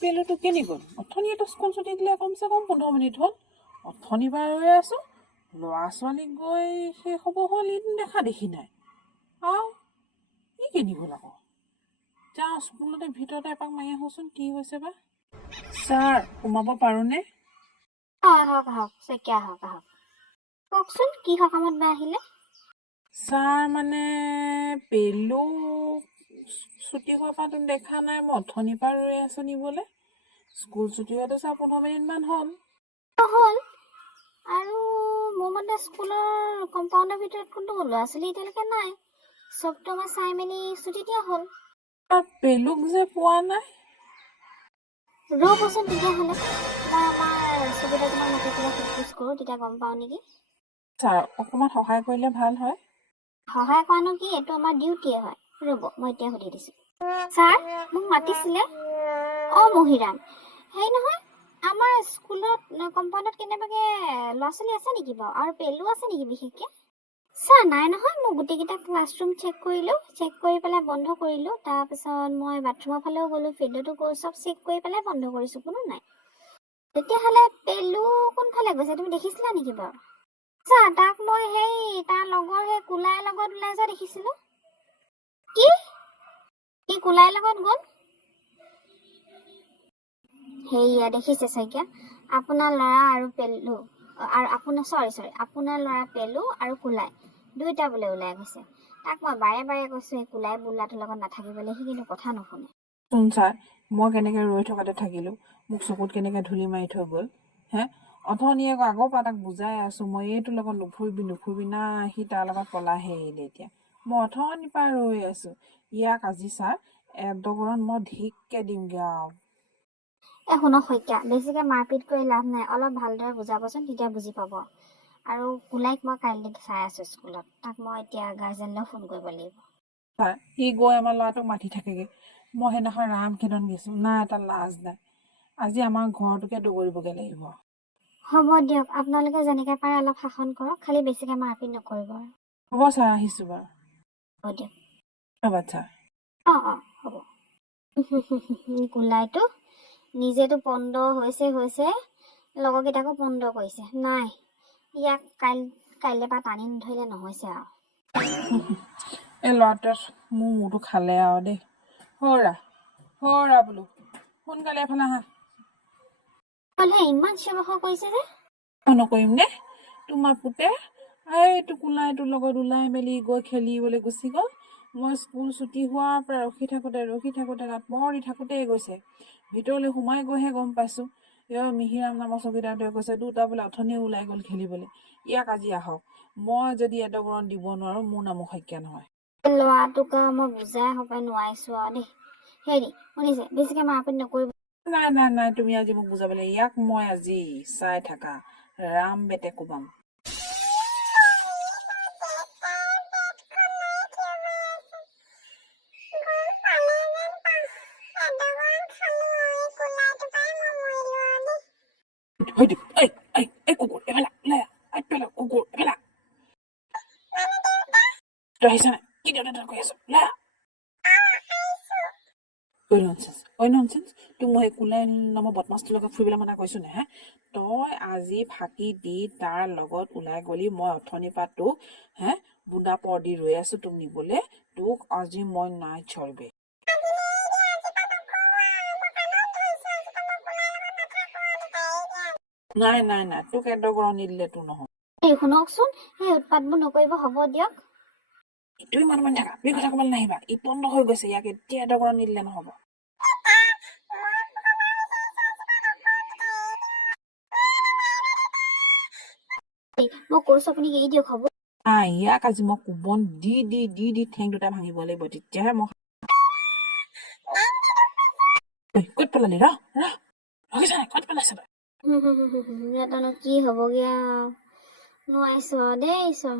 পেলুটো কেনি গ'ল? অথনিয়েতো স্কুল ছুটি দিলে কমচে কম 15 মিনিট হ'ল। অথনিবাৰ ৰৈ আছোঁ, ল'ৰা ছোৱালীক গৈ শেষ হ'ব হ'ল, ই দেখা দেখি নাই। ই কেনি গ'ল আকৌ? যাওঁ স্কুলতে ভিতৰতে এপাক মাৰি আহোঁচোন, কি হৈছে বা। ছাৰ, সোমাব পাৰোঁনে? আহক শইকীয়া আহক। কওকচোন কি সকামত বা আহিলে? ছাৰ মানে পেলু ছুটি হোৱাৰ পৰা তুমি দেখা নাই, মই অথনিৰ পৰা ৰৈ আছোঁ নিবলৈ। স্কুল ছুটি হোৱাটো ছাৰ 15 মিনিটমান হ'ল। হ'ল আৰু মোৰ মতে স্কুলৰ কম্পাউণ্ডৰ ভিতৰত কোনটো ল'ৰা ছোৱালী এতিয়ালৈকে নাই। চবটো আমাৰ চাই মেলি ছুটি দিয়া হ'ল। পেলুক যে পোৱা নাই। ৰ'বচোন তেতিয়াহ'লে মই আমাৰ চকীদাৰজনক মাতি পেলাই সোধ-পোছ কৰোঁ, তেতিয়া গম পাওঁ নেকি। ছাৰ, অকণমান সহায় কৰিলে ভাল হয়। সহায় কৰানো কি, এইটো আমাৰ ডিউটিয়ে হয়। ৰ'ব, মই এতিয়া সুধি দিছোঁ। ছাৰ, মোক মাতিছিলে? মহিৰাম, হেৰি নহয়, আমাৰ স্কুলত কম্পাউণ্ডত কেনেবাকৈ ল'ৰা ছোৱালী আছে নেকি বাৰু? আৰু পেলু আছে নেকি বিশেষকৈ? ছাৰ, নাই নহয়। মই গোটেইকেইটা ক্লাছৰুম চেক কৰিলোঁ, চেক কৰি পেলাই বন্ধ কৰিলোঁ। তাৰপিছত মই বাথৰুমৰ ফালেও গ'লোঁ, ফিল্ডতো গ'লোঁ, চব চেক কৰি পেলাই বন্ধ কৰিছোঁ, কোনো নাই। তেতিয়াহ'লে পেলু কোনফালে গৈছে, তুমি দেখিছিলা নেকি বাৰু? ছাৰ, তাক মই তাৰ লগৰ কোলাইৰ লগত ওলাই যোৱা দেখিছিলোঁ। কি কোলাইৰ লগত গ'ল? সেয়া দেখিছে শইকীয়া, আপোনাৰ ল'ৰা আৰু পেলু আৰু আপোনাৰ ল'ৰা পেলু আৰু কোলাই দুইটা বোলে ওলাই গৈছে। তাক মই বাৰে বাৰে কৈছোঁ এই কোলাই বোলাটোৰ লগত নাথাকিবলৈ, সি কিন্তু কথা নুশুনে। চোন ছাৰ, মই কেনেকৈ ৰৈ থকাতে থাকিলোঁ, মোক চকুত কেনেকৈ ধূলি মাৰি থৈ গ'ল। অথনি আকৌ আগৰ পৰা তাক বুজাই আছোঁ, মই এইটোৰ লগত নুফুৰিবি নাই, সি তাৰ লগত পলাহে এৰিলে। এতিয়া মই অথনিৰ পৰা ৰৈ আছোঁ। ইয়াক আজি ছাৰ এডগৰণ মই ধিককৈ দিমগৈ আৰু। শুনক শইকীয়া, বেছিকৈ মাৰপিট কৰি লাভ নাই, অলপ ভালদৰে বুজাবচোন, তেতিয়া বুজি পাব। আৰু কোলাইক মই কাইলৈ চাই আছোঁ স্কুলত, তাক মই এতিয়া গাৰ্জেনলৈ ফোন কৰিব লাগিব। ছাৰ, সি গৈ আমাৰ ল'ৰাটোক মাতি থাকেগৈ। মই সেইদিনাখন ৰামখেদন দিছোঁ, নাই এটা লাজ নাই। আজি আমাৰ ঘৰটোকে দৌৰিবগৈ লাগিব। হ'ব দিয়ক, আপোনালোকে যেনেকৈ পাৰে অলপ শাসন কৰক, খালি বেছিকৈ মাৰপিট নকৰিব। হ'ব ছাৰ, আহিছোঁ বাৰু। হ'ব দিয়ক। ধন্যবাদ ছাৰ। হ'ব। কোলাইটো নিজেতো পণ্ড হৈছে, লগৰকেইটাকো পণ্ড কৰিছে। নাই, ইয়াক কাইলৈ পৰা টানি নধৰিলে নহৈছে আৰু। এই ল'ৰাটোৱে মোৰ মূৰটো খালে আৰু দেই। হৌৰা বোলো, সোনকালে এফালে আহা। ইমান চিঞৰ বাখৰ কৰিছে যে। নকৰিম নে? তোমাৰ পুতে এইটো কোলাইটোৰ লগত ওলাই মেলি গৈ খেলিবলৈ গুচি গ'ল। মই স্কুল ছুটি হোৱাৰ পৰা ৰখি থাকোঁতে তাত পৰি থাকোঁতেই গৈছে। ভিতৰলৈ সোমাই গৈহে গম পাইছোঁ, মিহিৰাম নামৰ চকীদাৰটোৱে কৈছে দুটা বোলে অথনিয়ে ওলাই গ'ল খেলিবলৈ। ইয়াক আজি আহক, মই যদি এডগৰণ দিব নোৱাৰোঁ, মোৰ নামো শইকীয়া নহয়। ল'ৰাটোক মই বুজাই সপাই নোৱাৰিছোঁ আৰু দেই। শুনিছে, বেছিকৈ মাৰপিট নকৰিব। নাই, তুমি আজি মোক বুজাবলৈ, ইয়াক মই আজি চাই থাকা ৰাম বেটে কোবাম। তোক মই কোলাই নামৰ বদমাছটোৰ লগত ফুৰিবলৈ মনা কৈছোঁ নে? তই আজি ফাঁকি দি তাৰ লগত ওলাই গলি, মই অথনিৰ পৰা তোক বুন্দা পৰ দি ৰৈ আছোঁ তোক নিবলৈ। তোক আজি মই নাই চলবে। নাই, তোক এডগৰণ নিদিলে তোৰ নহয়। শুনকচোন, সেই উৎপাতবোৰ নকৰিব, হ'ব দিয়ক। তুমি মনে থাকা, তুমি কথা ক'বলৈ নাহিবা, ই বন্ধ হৈ গৈছে, ইয়াক এতিয়া এটা কৰা নিদিলে নহ'ব। মই কৈছো আপুনি এৰি দিয়ক হ'ব। ইয়াক আজি মই কোবন দি দি দি দি ঠেং দুটা ভাঙিব লাগিব, তেতিয়াহে মই ক'ত পেলালি ৰখিছা নাই, ক'ত পেলাইছ তই? জানো কি হ'বগে নোৱাৰিছো দেই ঈশ্বৰ।